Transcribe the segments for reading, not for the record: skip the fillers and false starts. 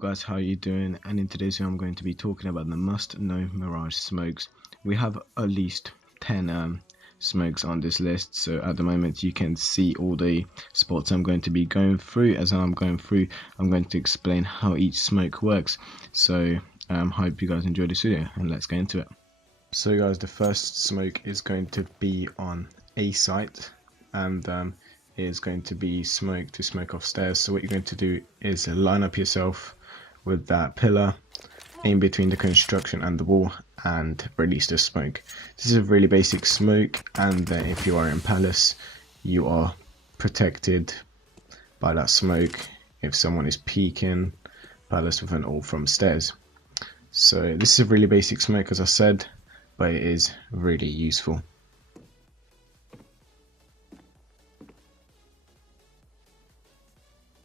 Guys, how are you doing? And in today's video I'm going to be talking about the must know Mirage smokes. We have at least 10 smokes on this list, so at the moment you can see all the spots I'm going to be going through. As I'm going through, I'm going to explain how each smoke works. So hope you guys enjoy this video and let's get into it. So guys, the first smoke is going to be on a site, and is going to be smoke to smoke off stairs. So what you're going to do is line up yourself with that pillar, aim between the construction and the wall, and release the smoke. This is a really basic smoke, and if you are in palace, you are protected by that smoke if someone is peeking palace with an ult from stairs. So this is a really basic smoke, as I said, but it is really useful.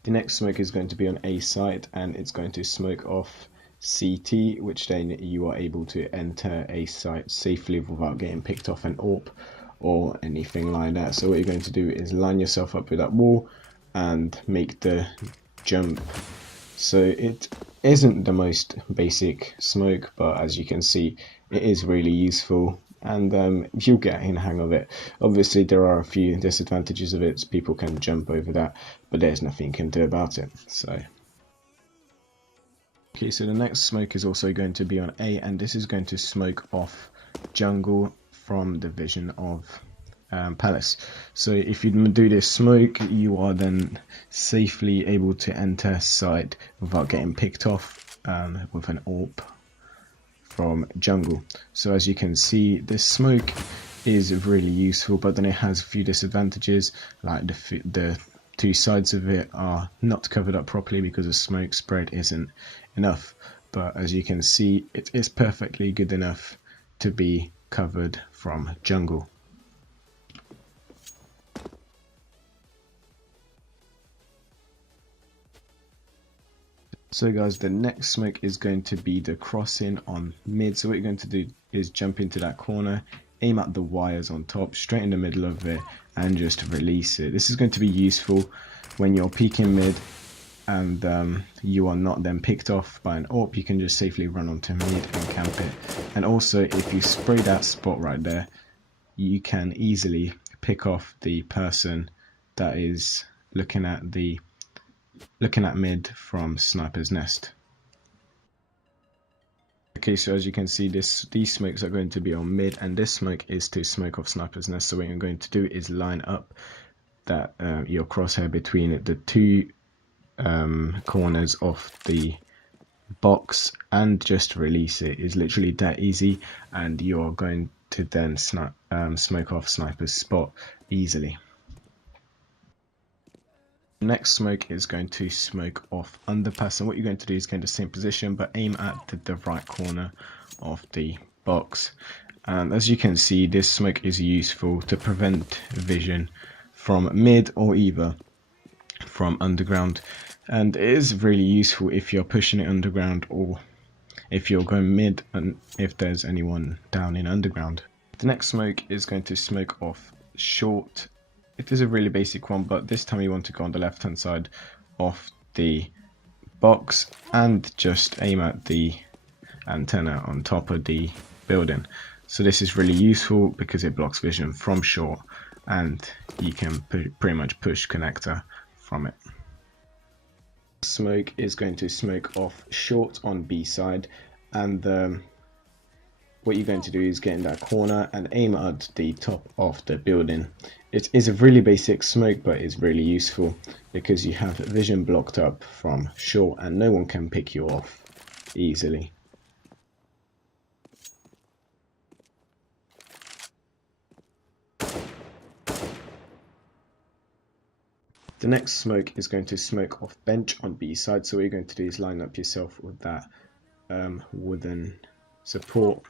The next smoke is going to be on a site, and it's going to smoke off CT, which then you are able to enter a site safely without getting picked off an AWP or anything like that. So what you're going to do is line yourself up with that wall and make the jump. So it isn't the most basic smoke, but as you can see, it is really useful, and you'll get in the hang of it. Obviously there are a few disadvantages of it. People can jump over that, but there's nothing you can do about it. So okay, so the next smoke is also going to be on A, and this is going to smoke off jungle from the vision of palace. So if you do this smoke, you are then safely able to enter site without getting picked off with an AWP from jungle. So as you can see, this smoke is really useful, but then it has a few disadvantages, like the two sides of it are not covered up properly because the smoke spread isn't enough. But as you can see, it is perfectly good enough to be covered from jungle. So guys, the next smoke is going to be the crossing on mid. So what you're going to do is jump into that corner, aim at the wires on top, straight in the middle of it, and just release it. This is going to be useful when you're peeking mid and you are not then picked off by an AWP. You can just safely run onto mid and camp it. And also, if you spray that spot right there, you can easily pick off the person that is looking at mid from sniper's nest. Okay, so as you can see, these smokes are going to be on mid, and this smoke is to smoke off sniper's nest. So what you're going to do is line up that your crosshair between the two corners of the box and just release it. Is literally that easy, and you're going to then smoke off sniper's spot easily. Next smoke is going to smoke off underpass, and what you're going to do is get in the same position but aim at the right corner of the box. And as you can see, this smoke is useful to prevent vision from mid or either from underground, and it is really useful if you're pushing it underground or if you're going mid and if there's anyone down in underground. The next smoke is going to smoke off short. It is a really basic one, but this time you want to go on the left hand side of the box and just aim at the antenna on top of the building. So this is really useful because it blocks vision from short, and you can pretty much push connector from it. Smoke is going to smoke off short on B side, and what you're going to do is get in that corner and aim at the top of the building. It is a really basic smoke, but it's really useful because you have vision blocked up from short and no one can pick you off easily. The next smoke is going to smoke off bench on B side. So what you're going to do is line up yourself with that wooden support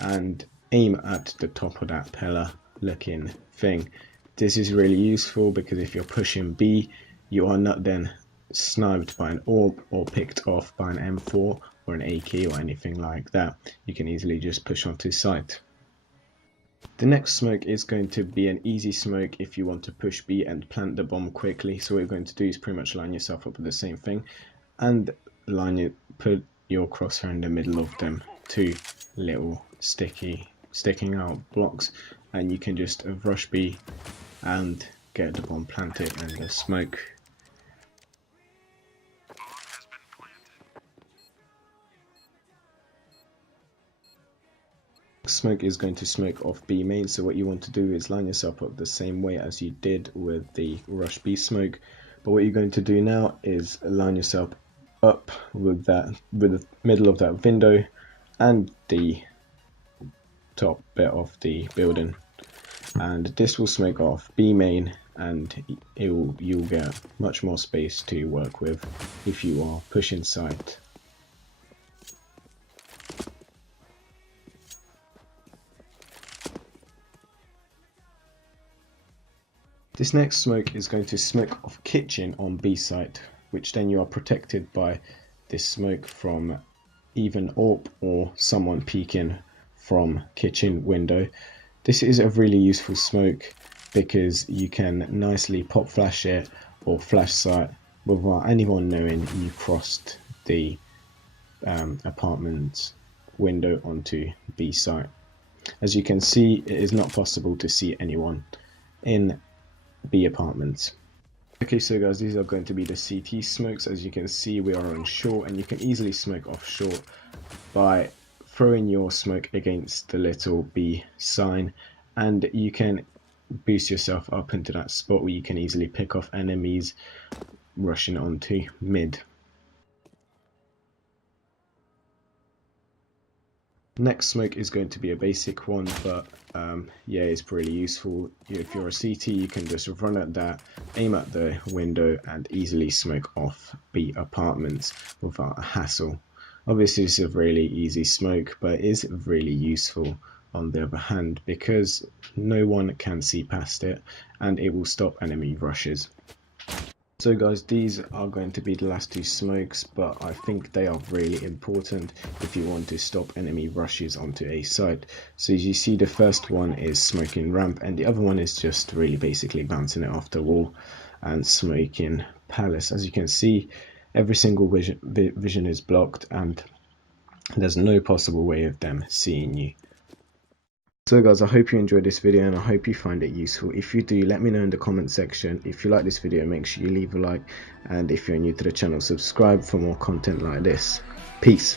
and aim at the top of that pillar looking thing. This is really useful because if you're pushing B, you are not then sniped by an AWP or picked off by an M4 or an AK or anything like that. You can easily just push onto site. The next smoke is going to be an easy smoke if you want to push B and plant the bomb quickly. So what you're going to do is pretty much line yourself up with the same thing, and put your crosshair in the middle of them two little sticking out blocks, and you can just rush B and get the bomb planted and the smoke. Smoke is going to smoke off B main, so what you want to do is line yourself up the same way as you did with the rush B smoke, but what you're going to do now is line yourself up with the middle of that window and the top bit of the building, and this will smoke off B main, and you'll get much more space to work with if you are pushing site. This next smoke is going to smoke off kitchen on B site, which then you are protected by this smoke from even AWP or someone peeking from kitchen window. This is a really useful smoke because you can nicely pop flash it or flash site without anyone knowing you crossed the apartment window onto B site. As you can see, it is not possible to see anyone in B apartments. Okay, so guys, these are going to be the CT smokes. As you can see, we are on short, and you can easily smoke off short by throwing your smoke against the little B sign, and you can boost yourself up into that spot where you can easily pick off enemies rushing onto mid. Next smoke is going to be a basic one, but yeah, it's pretty useful. If you're a CT, you can just run at that, aim at the window, and easily smoke off B apartments without a hassle. Obviously, it's a really easy smoke, but it is really useful on the other hand because no one can see past it, and it will stop enemy rushes. So guys, these are going to be the last two smokes, but I think they are really important if you want to stop enemy rushes onto a site. So as you see, the first one is smoking ramp, and the other one is just really basically bouncing it off the wall and smoking palace. As you can see, every single vision is blocked, and there's no possible way of them seeing you. So guys, I hope you enjoyed this video and I hope you find it useful. If you do, let me know in the comment section. If you like this video, make sure you leave a like, and if you're new to the channel, subscribe for more content like this. Peace.